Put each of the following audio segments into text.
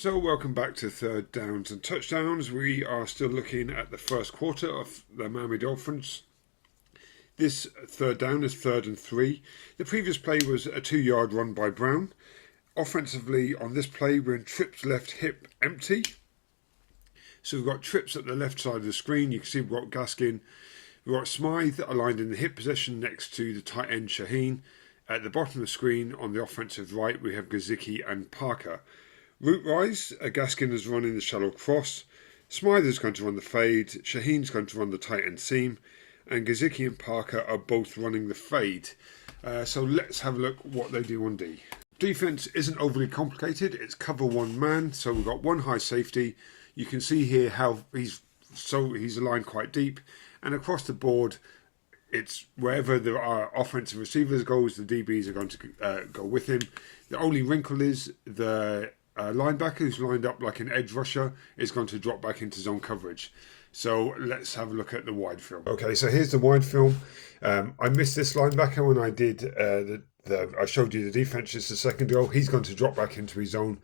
So welcome back to third downs and touchdowns. We are still looking at the first quarter of the Miami Dolphins. This third down is 3rd and 3. The previous play was a 2-yard run by Brown. Offensively on this play we're in trips left hip empty. So we've got trips at the left side of the screen. You can see we've got Gaskin. We've got Smythe aligned in the hip position next to the tight end Shaheen. At the bottom of the screen on the offensive right we have Gesicki and Parker. Route rise, Gaskin is running the shallow cross, Smythe is going to run the fade, Shaheen's going to run the tight end seam, and Gesicki and Parker are both running the fade. So let's have a look what they do on D. Defense isn't overly complicated, it's cover one man, so we've got one high safety. You can see here how he's aligned quite deep, and across the board it's wherever there are offensive receivers goes, the DBs are going to go with him. The only wrinkle is the linebacker who's lined up like an edge rusher is going to drop back into zone coverage. So let's have a look at the wide film. Okay, so here's the wide film. I missed this linebacker when I did I showed you the defense just a second ago. He's going to drop back into his zone.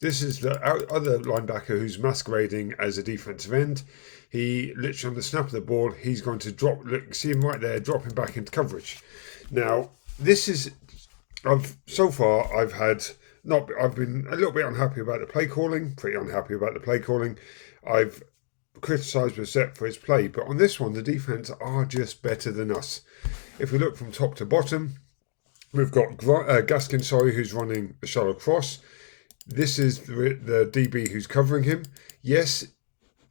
This is the other linebacker who's masquerading as a defensive end. He literally on the snap of the ball, he's going to drop. Look, see him right there, dropping back into coverage. Now, this is so far I've been a little bit unhappy about the play calling, pretty unhappy about the play calling. I've criticised Brissett for his play, but on this one, the defence are just better than us. If we look from top to bottom, we've got Gaskin, who's running the shallow cross. This is the DB who's covering him. Yes,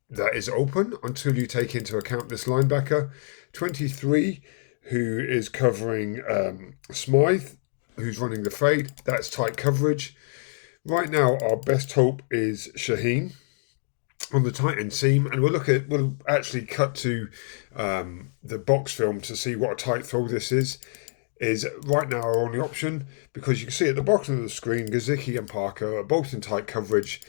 that is open until you take into account this linebacker. 23, who is covering Smythe, who's running the fade. That's tight coverage. Right now, our best hope is Shaheen on the tight end seam, and we'll actually cut to the box film to see what a tight throw this is right now our only option, because you can see at the bottom of the screen, Gesicki and Parker are both in tight coverage.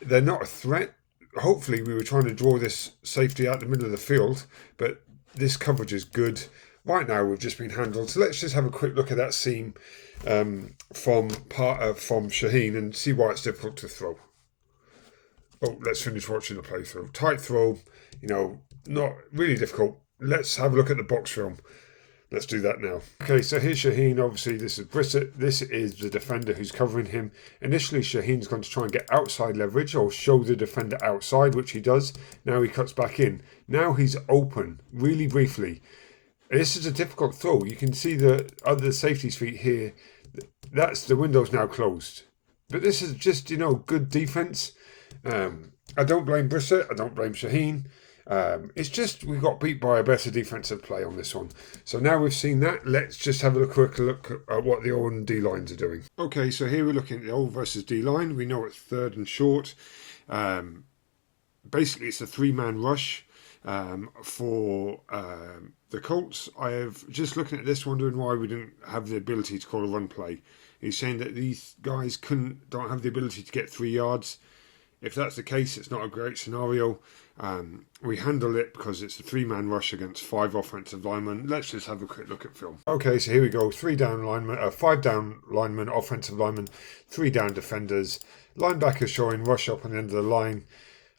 They're not a threat. Hopefully, we were trying to draw this safety out the middle of the field, but this coverage is good. Right now, we've just been handled. So let's just have a quick look at that seam from Shaheen and see why it's difficult to throw. Oh, let's finish watching the playthrough. Tight throw, not really difficult. Let's have a look at the box film. Let's do that now. Okay, so here's Shaheen. Obviously, this is Brissett. This is the defender who's covering him. Initially, Shaheen's going to try and get outside leverage or show the defender outside, which he does. Now he cuts back in. Now he's open, really briefly. This is a difficult throw. You can see the other safety's feet here. That's the window's now closed. But this is just, good defense. I don't blame Brissett. I don't blame Shaheen. It's just we got beat by a better defensive play on this one. So now we've seen that, let's just have a quick look at what the O and D lines are doing. Okay, so here we're looking at the O versus D line. We know it's 3rd and short. Basically, it's a 3-man rush for the Colts. I have just looking at this, wondering why we didn't have the ability to call a run play. He's saying that these guys don't have the ability to get 3 yards. If that's the case, it's not a great scenario. We handle it because it's a 3-man rush against 5 offensive linemen. Let's just have a quick look at film. Okay, so here we go. 5 down linemen, offensive linemen, 3 down defenders. Linebackers showing rush up on the end of the line.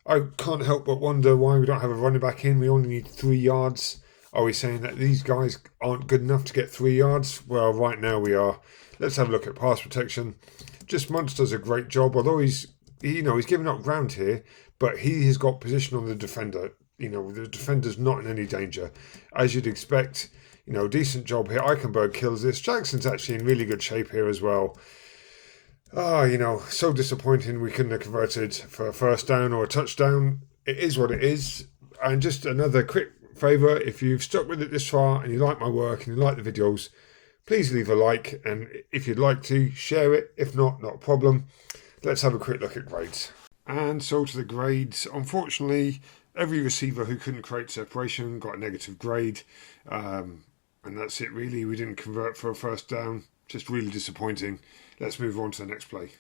I can't help but wonder why we don't have a running back in. We only need 3 yards. Are we saying that these guys aren't good enough to get 3 yards? Well, right now we are. Let's have a look at pass protection. Just Muntz does a great job, although he's giving up ground here, but he has got position on the defender. The defender's not in any danger. As you'd expect, decent job here. Eichenberg kills this. Jackson's actually in really good shape here as well. So disappointing we couldn't have converted for a first down or a touchdown. It is what it is. And just another quick favour, if you've stuck with it this far and you like my work and you like the videos, please leave a like, and if you'd like to, share it. If not a problem. Let's have a quick look at grades. And so to the grades. Unfortunately, every receiver who couldn't create separation got a negative grade. And that's it really. We didn't convert for a first down. Just really disappointing. Let's move on to the next play.